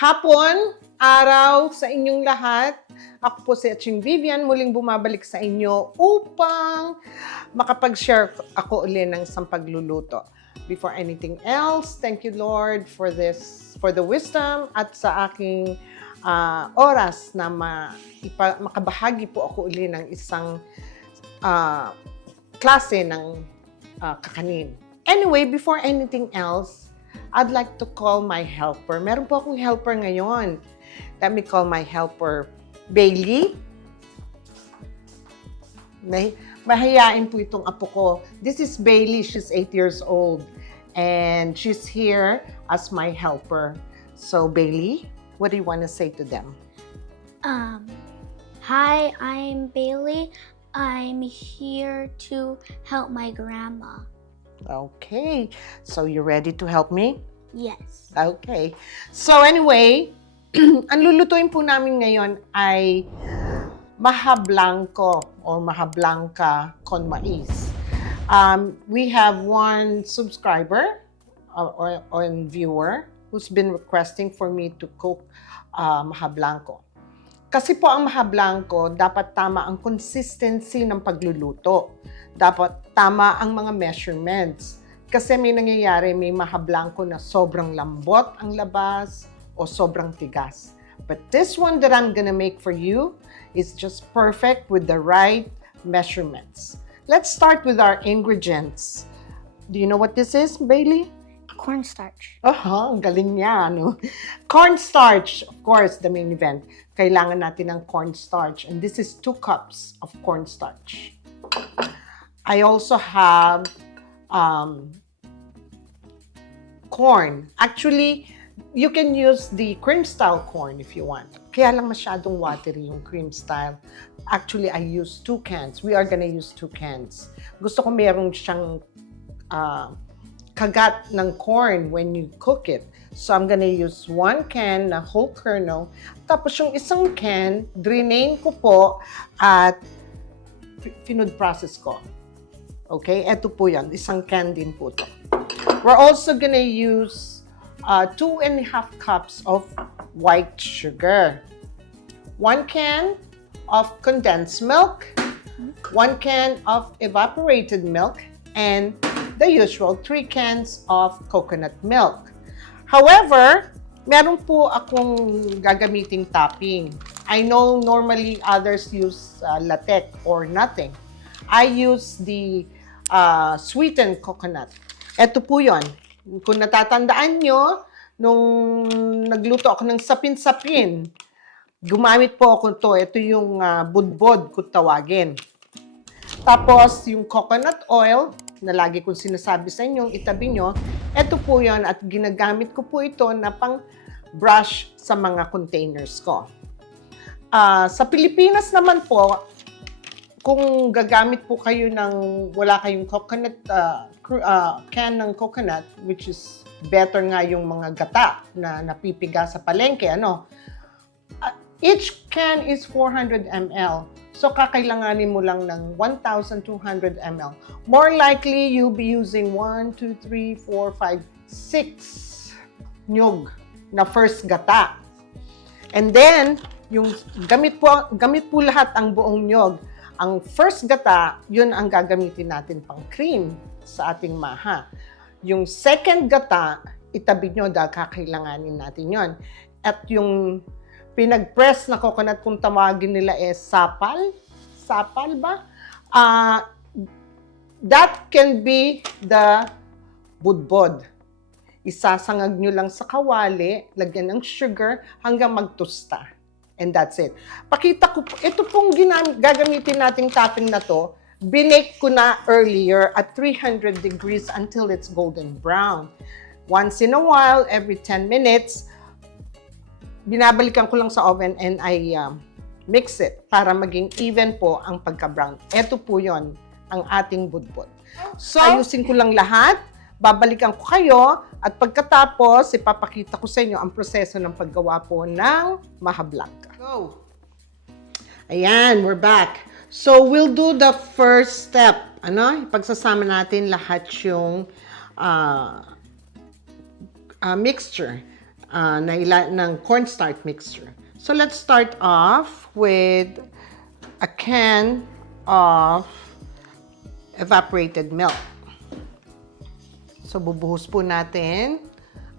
Hapon, araw sa inyong lahat. Ako po si Aching Vivian, muling bumabalik sa inyo upang makapag-share ako uli ng isang pagluluto. Before anything else, thank you Lord for the wisdom at sa aking oras na makabahagi po ako uli ng isang klase ng kakanin. Anyway, before anything else, I'd like to call my helper. Meron po akong helper ngayon. Let me call my helper, Bailey. Mahiyain po itong apo ko. This is Bailey. She's 8 years old. And she's here as my helper. So, Bailey, what do you want to say to them? Hi, I'm Bailey. I'm here to help my grandma. Okay. So, you ready to help me? Yes. Okay. So, anyway, ang lulutuin po namin ngayon ay maha blanco or maha blanca con mais. We have one subscriber or viewer who's been requesting for me to cook maha blanco. Kasi po ang maha blanco, dapat tama ang consistency ng pagluluto. Dapat tama ang mga measurements. Kasi may nangyayari, may maha blanco na sobrang lambot ang labas o sobrang tigas. But this one that I'm gonna make for you is just perfect with the right measurements. Let's start with our ingredients. Do you know what this is, Bailey? Cornstarch. Ang galing niya, no? Cornstarch, of course, the main event. Kailangan natin ng cornstarch. And this is 2 cups of cornstarch. I also have corn. Actually, you can use the cream style corn if you want. Kaya lang masyadong watery yung cream style. Actually, I use 2 cans. We are gonna use 2 cans. Gusto ko meron siyang kagat ng corn when you cook it. So, I'm gonna use 1 can na whole kernel. Tapos yung isang can, drainain ko po at finood process ko. Okay? Ito po yan. Isang can din po to. We're also gonna use 2.5 cups of white sugar. 1 can of condensed milk. 1 can of evaporated milk. And the usual 3 cans of coconut milk. However, meron po akong gagamiting topping. I know normally others use latte or nothing. I use the sweetened coconut. Ito po yon. Kung natatandaan nyo, nung nagluto ako ng sapin-sapin, gumamit po ako to. Ito yung budbod kung tawagin. Tapos, yung coconut oil, na lagi kong sinasabi sa inyong itabi nyo, ito po yon at ginagamit ko po ito na pang brush sa mga containers ko. Sa Pilipinas naman po, kung gagamit po kayo ng wala kayong coconut, can ng coconut, which is better nga yung mga gata na napipiga sa palengke, ano? Each can is 400 ml. So, kakailanganin mo lang ng 1,200 ml. More likely, you'll be using 1, 2, 3, 4, 5, 6 nyug na first gata. And then, yung gamit po lahat ang buong nyug. Ang first gata, yun ang gagamitin natin pang cream sa ating maha. Yung second gata, itabi nyo dahil kakailanganin natin yon. At yung pinag-press na coconut kung tawagin nila sapal. Sapal ba? That can be the budbod. Isasangag nyo lang sa kawali, lagyan ng sugar hanggang magtusta. And that's it. Pakita ko po, ito pong gagamitin nating topping na to, binake ko na earlier at 300 degrees until it's golden brown. Once in a while, every 10 minutes, binabalikan ko lang sa oven and I mix it para maging even po ang pagka-brown. Ito po yon ang ating budbod. So, ayusin ko lang lahat, babalikan ko kayo, at pagkatapos, ipapakita ko sa inyo ang proseso ng paggawa po ng maha blanca. Go! Ayan, we're back. So, we'll do the first step. Ipagsasama natin lahat yung mixture. ng cornstarch mixture. So let's start off with a can of evaporated milk. So bubuhos po natin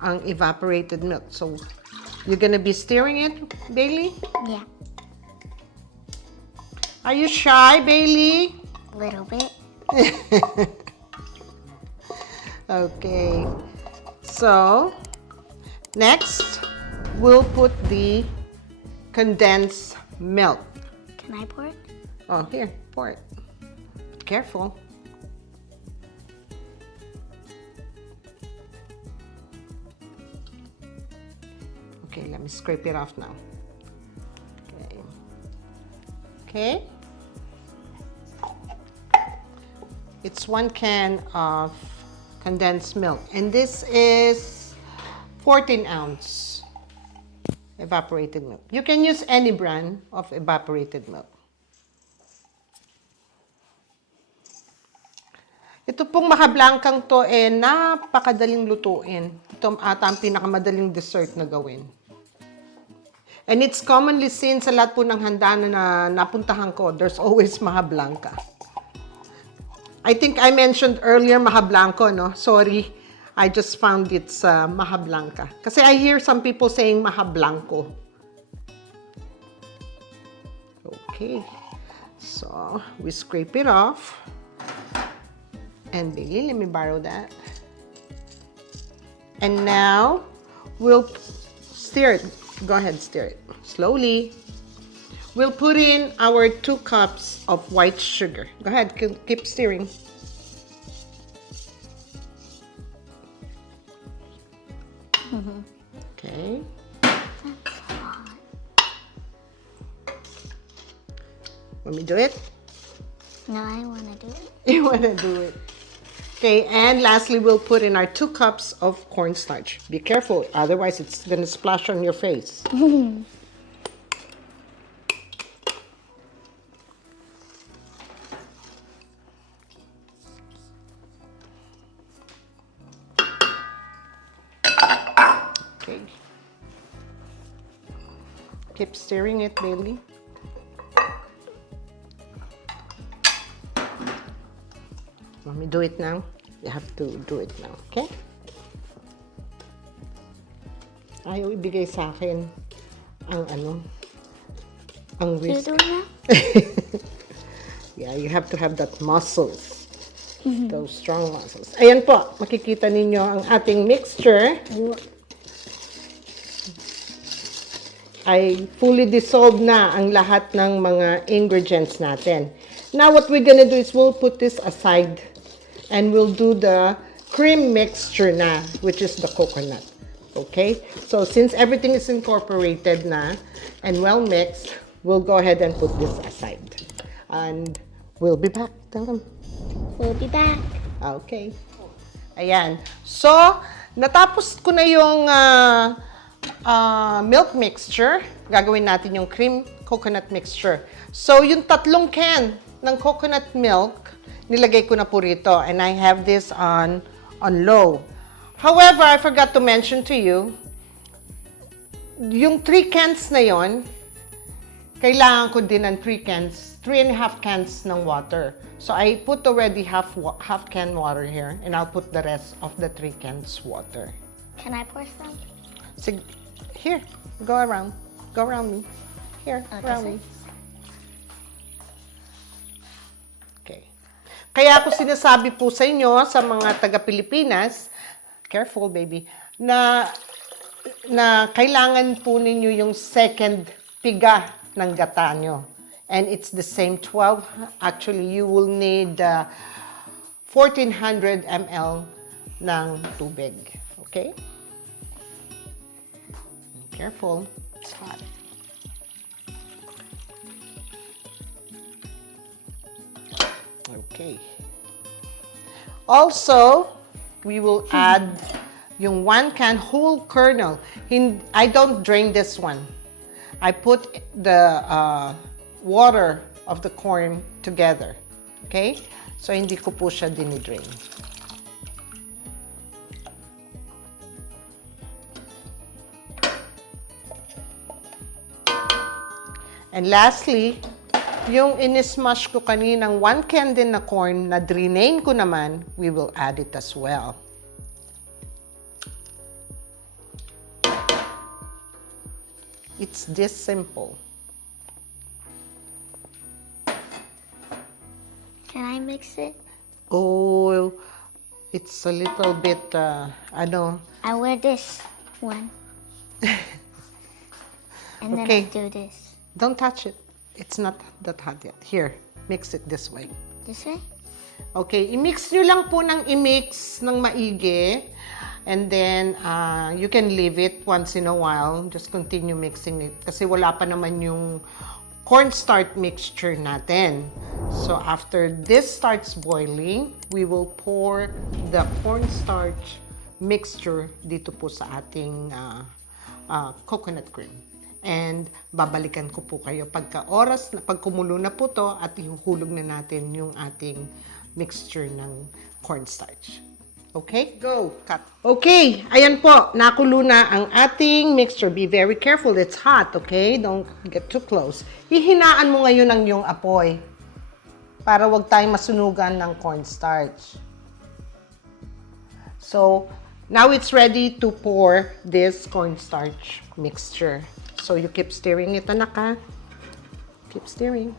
ang evaporated milk. So you're gonna be stirring it, Bailey? Yeah, Are you shy, Bailey? a little bit. Okay. So, next, we'll put the condensed milk. Can I pour it? Oh, here, pour it. Careful. Okay, let me scrape it off now. Okay. Okay. It's 1 can of condensed milk. And this is 14 ounce evaporated milk. You can use any brand of evaporated milk. Ito pong mahablankang to napakadaling lutuin. Ito ata ang pinakamadaling dessert na gawin. And it's commonly seen sa lahat po ng handa na napuntahan ko. There's always mahablanka. I think I mentioned earlier mahablanco, no? Sorry, I just found it's mahablanca. Kasi I hear some people saying mahablanco. Okay, so we scrape it off. And Bailey, let me borrow that. And now, we'll stir it. Go ahead, stir it. Slowly. We'll put in our 2 cups of white sugar. Go ahead, keep stirring. Okay. Want me to do it? No, I want to do it. You want to do it. Okay, and lastly, we'll put in our 2 cups of cornstarch. Be careful, otherwise it's going to splash on your face. Okay. Keep stirring it, Bailey. Want me to do it now? You have to do it now, okay? Ayaw ibigay sa akin ang ang You whisk. do it now? Yeah, you have to have that muscles. Those strong muscles. Ayan po, makikita ninyo ang ating mixture ay fully dissolved na ang lahat ng mga ingredients natin. Now, what we're gonna do is we'll put this aside and we'll do the cream mixture na, which is the coconut. Okay? So, since everything is incorporated na and well mixed, we'll go ahead and put this aside. And we'll be back. Tell them. We'll be back. Okay. Ayan. So, natapos ko na yung milk mixture. Gagawin natin yung cream coconut mixture. So, yung 3 can ng coconut milk, nilagay ko na po rito. And I have this on low. However, I forgot to mention to you, yung 3 cans na yon, kailangan ko din ng 3.5 cans ng water. So, I put already half can water here, and I'll put the rest of the 3 cans water. Can I pour some? Sige, here, go around. Go around me. Here, around me. Okay. Kaya ako sinasabi po sa inyo, sa mga taga-Pilipinas, careful baby, na kailangan po ninyo yung second piga ng gata nyo. And it's the same 12. Actually, you will need 1,400 ml ng tubig. Okay? Careful. It's hot. Okay. Also, we will add yung 1 can whole kernel. I don't drain this one. I put the water of the corn together. Okay? So, hindi ko po siya dinidrain. And lastly, yung in-smash ko kaninang 1 can din na corn na drainain ko naman, we will add it as well. It's this simple. Can I mix it? Oh, it's a little bit, I wear this one. And then Okay. I do this. don't touch it. It's not that hot yet. Here, mix it this way. This way? Okay, i-mix nyo lang po ng i-mix ng maigi. And then, you can leave it once in a while. Just continue mixing it. Kasi wala pa naman yung cornstarch mixture natin. So, after this starts boiling, we will pour the cornstarch mixture dito po sa ating coconut cream. And babalikan ko po kayo pagka oras, pag kumulo na po to at ihuhulog na natin yung ating mixture ng cornstarch. Okay? Go! Cut. Okay, ayan po. Nakulo na ang ating mixture. Be very careful. It's hot, okay? Don't get too close. Hihinaan mo ngayon ang iyong apoy para wag tayong masunugan ng cornstarch. So, now it's ready to pour this cornstarch mixture. So, you keep stirring it, anak, ha? Keep stirring.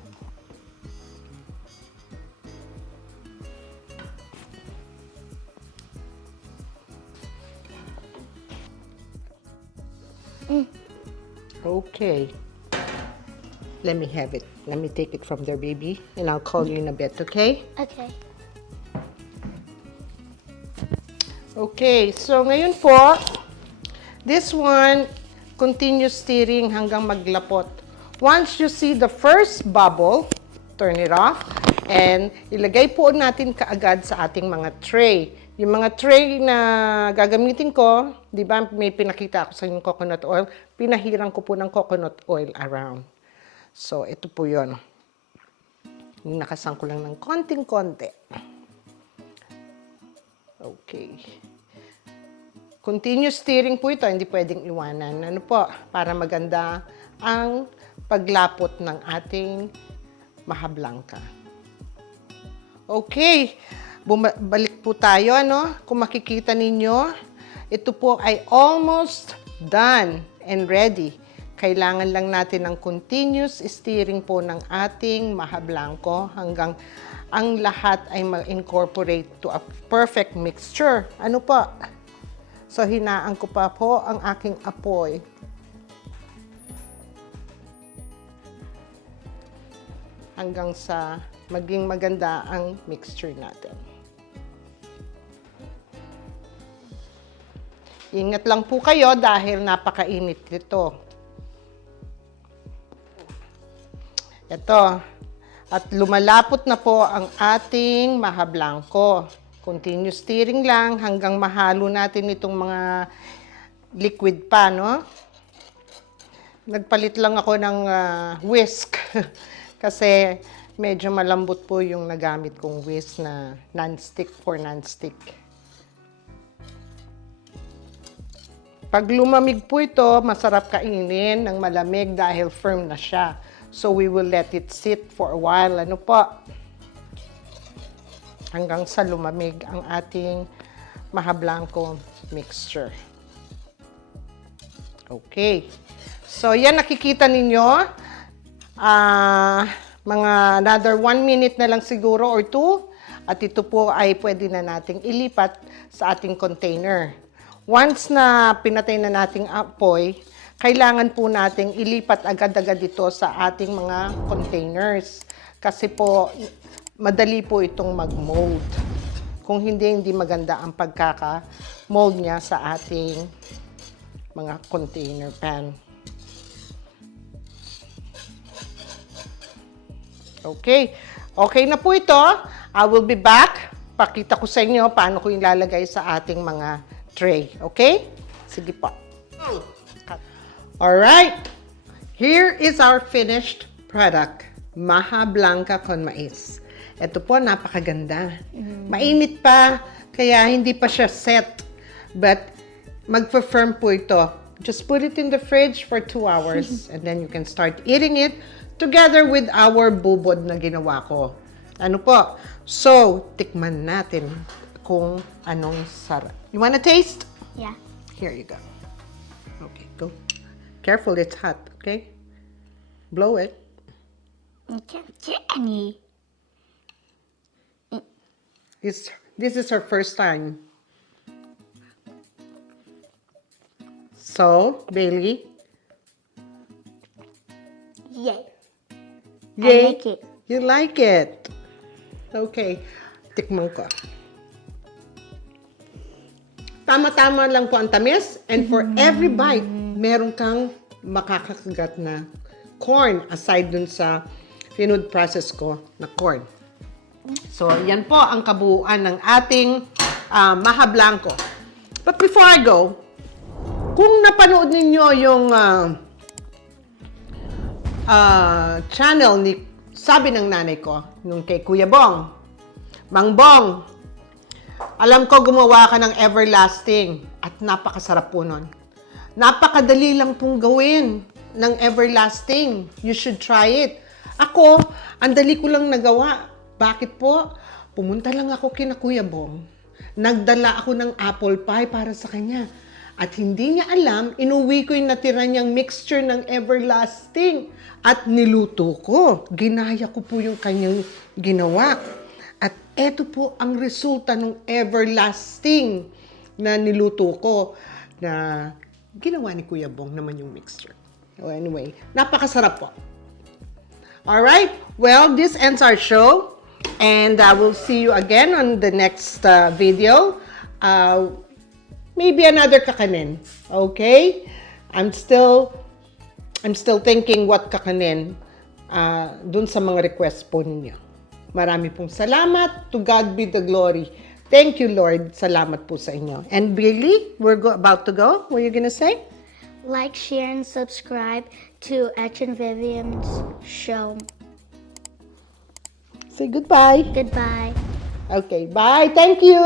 Okay. Let me have it. Let me take it from there, baby. And I'll call you in a bit, okay? Okay. Okay, so ngayon po, this one, continue stirring hanggang maglapot. Once you see the first bubble, turn it off. And ilagay po natin kaagad sa ating mga tray. Yung mga tray na gagamitin ko, di ba may pinakita ako sa yung coconut oil, pinahirang ko po ng coconut oil around. So, ito po yun. Nakasang ko lang ng konting-konti. Okay. Continue stirring po ito, hindi pwedeng iwanan. Ano po? Para maganda ang paglapot ng ating maha blanca. Okay. Balik po tayo, ano? Kung makikita ninyo, ito po ay almost done and ready. Kailangan lang natin ng continuous stirring po ng ating maha blanco hanggang ang lahat ay ma-incorporate to a perfect mixture. Ano po? So, hinaan ko pa po ang aking apoy. Hanggang sa maging maganda ang mixture natin. Ingat lang po kayo dahil napakainit ito. Ito. At lumalapot na po ang ating maha blanco. Continue stirring lang hanggang mahalo natin itong mga liquid pa, no? Nagpalit lang ako ng whisk kasi medyo malambot po yung nagamit kong whisk na non-stick for non-stick. Pag lumamig po ito, masarap kainin ng malamig dahil firm na siya. So, we will let it sit for a while. Ano po? Hanggang sa lumamig ang ating maha blanco mixture. Okay. So, yan nakikita ninyo. Mga another 1 minute na lang siguro or 2. At ito po ay pwede na nating ilipat sa ating container. Once na pinatay na nating apoy, kailangan po nating ilipat agad-agad ito sa ating mga containers. Kasi po, madali po itong mag-mold. Kung hindi maganda ang pagkaka-mold niya sa ating mga container pan. Okay. Okay na po ito. I will be back. Pakita ko sa inyo paano ko ilalagay sa ating mga tray. Okay? Sige po. Alright. Here is our finished product. Maha blanca con mais. Ito po, napakaganda. Mainit pa, kaya hindi pa siya set. But, mag-firm po ito. Just put it in the fridge for 2 hours and then you can start eating it together with our bubod na ginawa ko. Ano po? So, tikman natin kung anong sarap. You wanna taste? Yeah. Here you go. Okay, go. Careful, it's hot, okay? Blow it. I can't get any. This is her first time. So, Bailey? Yay. Yay? I like it. You like it? Okay. Tikman ko. Tama-tama lang po ang tamis. And for every bite, meron kang makakagat na corn aside dun sa food process ko na corn. So, yan po ang kabuuan ng ating Maha Blanco. But before I go, kung napanood ninyo yung channel ni Sabi ng Nanay ko, nung kay Kuya Bong, Mang Bong, alam ko gumawa ka ng everlasting at napakasarap po nun. Napakadali lang pong gawin ng everlasting. You should try it. Ako, ang dali ko lang nagawa. Bakit po? Pumunta lang ako kina Kuya Bong. Nagdala ako ng apple pie para sa kanya. At hindi niya alam, inuwi ko yung natira niyang mixture ng everlasting. At niluto ko. Ginaya ko po yung kanyang ginawa. At eto po ang resulta ng everlasting na niluto ko na ginawa ni Kuya Bong naman yung mixture. So anyway, napakasarap po. Alright, well, this ends our show. And I will see you again on the next video. Maybe another kakanin. Okay? I'm still thinking what kakanin dun sa mga request po ninyo. Marami pong salamat. To God be the glory. Thank you, Lord. Salamat po sa inyo. And Billy, we're about to go. What are you gonna say? Like, share, and subscribe to Etch and Vivian's show. Say goodbye. Goodbye. Okay, bye. Thank you.